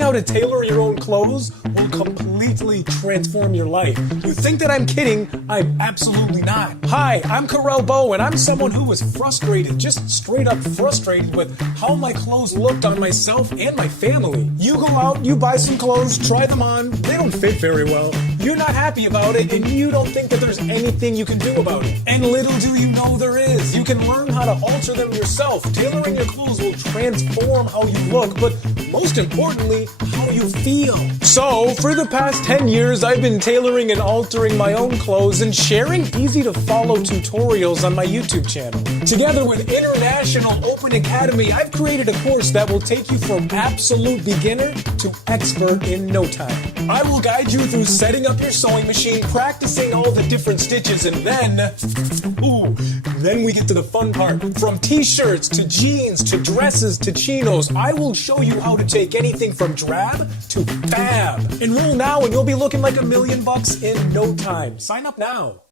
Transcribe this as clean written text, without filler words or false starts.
Learning how to tailor your own clothes will completely transform your life. You think that I'm kidding? I'm absolutely not. Hi, I'm Carale Bowe, and I'm someone who was frustrated, just straight up frustrated with how my clothes looked on myself and my family. You go out, you buy some clothes, try them on, they don't fit very well. You're not happy about it, and you don't think that there's anything you can do about it. And little do you know there is. You can learn how to alter them yourself. Tailoring your clothes will transform how you look, but most importantly, how you feel. So, for the past 10 years, I've been tailoring and altering my own clothes and sharing easy-to-follow tutorials on my YouTube channel. Together with International Open Academy, I've created a course that will take you from absolute beginner to expert in no time. I will guide you through setting up your sewing machine, practicing all the different stitches, and then we get to the fun part. From t-shirts to jeans to dresses to chinos, I will show you how to take anything from drab to fab. Enroll now and you'll be looking like $1 million in no time. Sign up now.